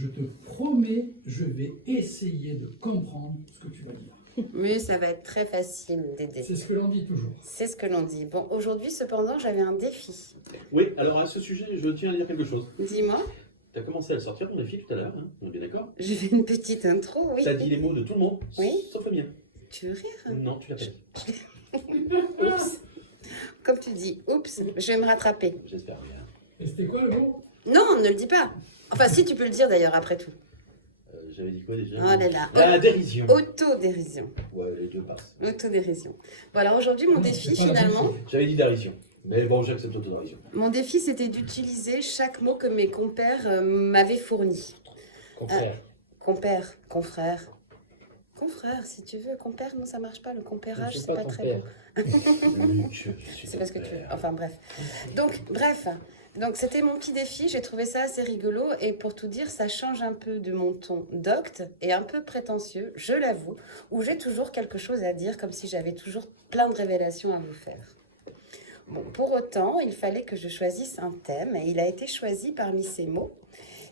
Je te promets, je vais essayer de comprendre ce que tu vas dire. Mais ça va être très facile d'aider. C'est ce que l'on dit toujours. C'est ce que l'on dit. Bon, aujourd'hui, cependant, j'avais un défi. Oui, alors à ce sujet, je tiens à dire quelque chose. Dis-moi, Tu as commencé à le sortir, ton défi, tout à l'heure, hein, on est bien d'accord? j'ai fait une petite intro, oui. Tu as dit les mots de tout le monde, Oui. sauf le mien. Tu veux rire? Non, tu l'as pas dit. Oups. Comme tu dis, oups, je vais me rattraper. J'espère bien. Et c'était quoi le mot? Non, ne le dis pas. Enfin, si, tu peux le dire d'ailleurs, après tout. J'avais dit quoi déjà? Oh là là. La dérision. Autodérision. Ouais, les deux passent. Autodérision. Bon, alors aujourd'hui, mon Non, défi, c'est pas la même finalement, chose. J'avais dit dérision. Mais bon, j'accepte autodérision. mon défi, c'était d'utiliser chaque mot que mes compères m'avaient fourni. Confrère. Compère, confrère. Confrère, si tu veux. Compère, non, ça marche pas. Le compérage, Je suis c'est pas pas ton très père. bon. Luc, je suis C'est parce que ton tu... père. Enfin, bref. Donc, bref. Donc, c'était mon petit défi. J'ai trouvé ça assez rigolo. Et pour tout dire, ça change un peu de mon ton docte et un peu prétentieux, je l'avoue, où j'ai toujours quelque chose à dire, comme si j'avais toujours plein de révélations à vous faire. Bon, pour autant, il fallait que je choisisse un thème et il a été choisi parmi ces mots.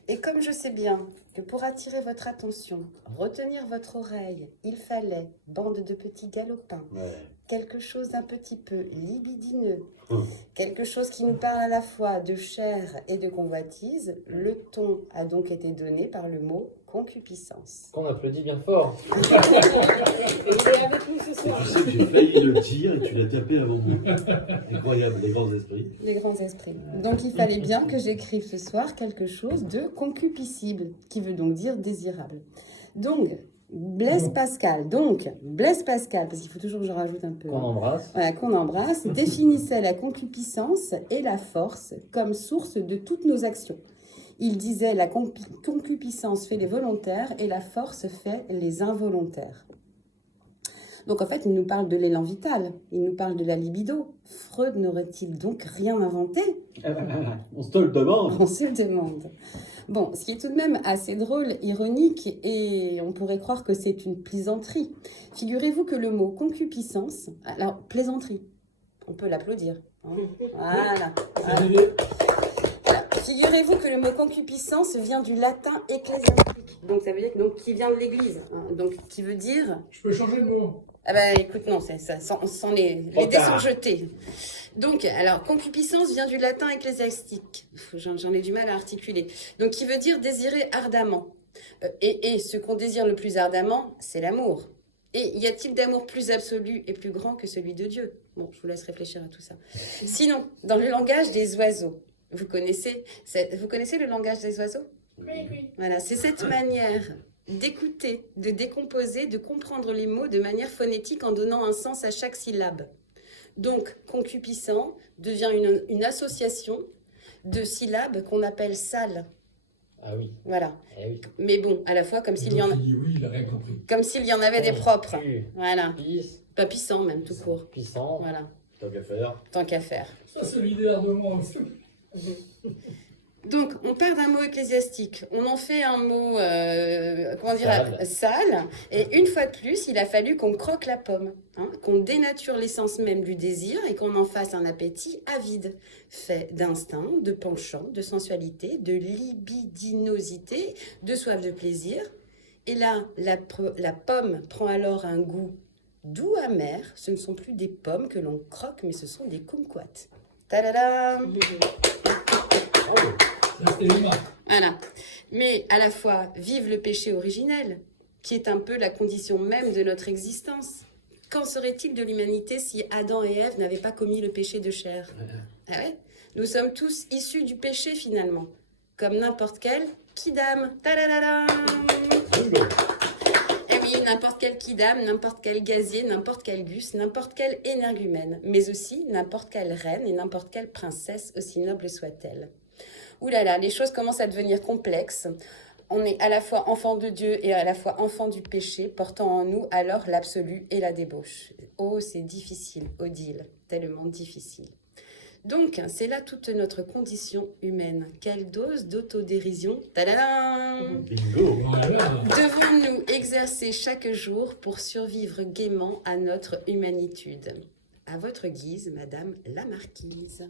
Et comme je sais bien que pour attirer votre attention, retenir votre oreille, il fallait, bande de petits galopins, Ouais. quelque chose d'un petit peu libidineux, Hum. quelque chose qui nous parle à la fois de chair et de convoitise, le ton a donc été donné par le mot concupiscence. Qu'on applaudit bien fort. Et il est avec nous ce Et soir. tu sais que j'ai failli le dire et tu l'as tapé avant moi. Incroyable, les grands esprits. Les grands esprits. Donc il fallait bien que j'écrive ce soir quelque chose de concupiscible, qui veut donc dire désirable. Donc, Blaise Pascal, parce qu'il faut toujours que je rajoute un peu. Qu'on embrasse. Voilà, qu'on embrasse, définissait la concupiscence et la force comme source de toutes nos actions. Il disait la concupiscence fait les volontaires et la force fait les involontaires. Donc en fait, il nous parle de l'élan vital, il nous parle de la libido. Freud n'aurait-il donc rien inventé? On se te le demande. On se le demande. Bon, ce qui est tout de même assez drôle, ironique, et on pourrait croire que c'est une plaisanterie. Figurez-vous que le mot concupiscence, alors plaisanterie, on peut l'applaudir. Hein. Voilà. Voilà. Figurez-vous que le mot concupiscence vient du latin ecclésiastique. Donc ça veut dire qui vient de l'église. Hein. Donc qui veut dire... Je peux changer de mot. Ah ben écoute, non, c'est ça, sans les dés sont jetés. Donc, alors, concupiscence vient du latin ecclésiastique. J'en ai du mal à articuler. Donc, qui veut dire désirer ardemment. Et ce qu'on désire le plus ardemment, c'est l'amour. Et y a-t-il d'amour plus absolu et plus grand que celui de Dieu? Bon, je vous laisse réfléchir à tout ça. Sinon, dans le langage des oiseaux, vous connaissez le langage des oiseaux? Oui. Voilà, c'est cette manière d'écouter, de décomposer, de comprendre les mots de manière phonétique en donnant un sens à chaque syllabe. Donc, concupiscent devient une association de syllabes qu'on appelle sales. Ah oui. Voilà. Eh oui. Mais bon, à la fois comme s'il y en, Il dit oui, il a rien compris. comme s'il y en avait des propres. Pu, Voilà. pisse, Pas puissant même, tout court. puissant. Voilà. Tant qu'à faire. Tant qu'à faire. Ça, c'est l'idée d'ardement. Donc, on part d'un mot ecclésiastique, on en fait un mot, Sale. sale, et une fois de plus, il a fallu qu'on croque la pomme, hein, qu'on dénature l'essence même du désir et qu'on en fasse un appétit avide, fait d'instinct, de penchant, de sensualité, de libidinosité, de soif de plaisir. Et là, la pomme prend alors un goût doux amer. Ce ne sont plus des pommes que l'on croque, mais ce sont des kumquats. Tadadam! Ça, c'était les mains. Voilà. Mais à la fois, vive le péché originel, qui est un peu la condition même de notre existence. Qu'en serait-il de l'humanité si Adam et Ève n'avaient pas commis le péché de chair? Ah ouais? Nous sommes tous issus du péché finalement, comme n'importe quel kidam. Tadadadam! Eh oui, n'importe quel kidam, n'importe quel gazier, n'importe quel gus, n'importe quel énergumène, mais aussi n'importe quelle reine et n'importe quelle princesse, aussi noble soit-elle. Ouh là là, les choses commencent à devenir complexes. On est à la fois enfant de Dieu et à la fois enfant du péché, portant en nous alors l'absolu et la débauche. Oh, c'est difficile, Odile, tellement difficile. Donc, c'est là toute notre condition humaine. Quelle dose d'autodérision, tadadam, Bingo. Voilà. devons-nous exercer chaque jour pour survivre gaiement à notre humanitude? À votre guise, Madame la Marquise.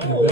Alors,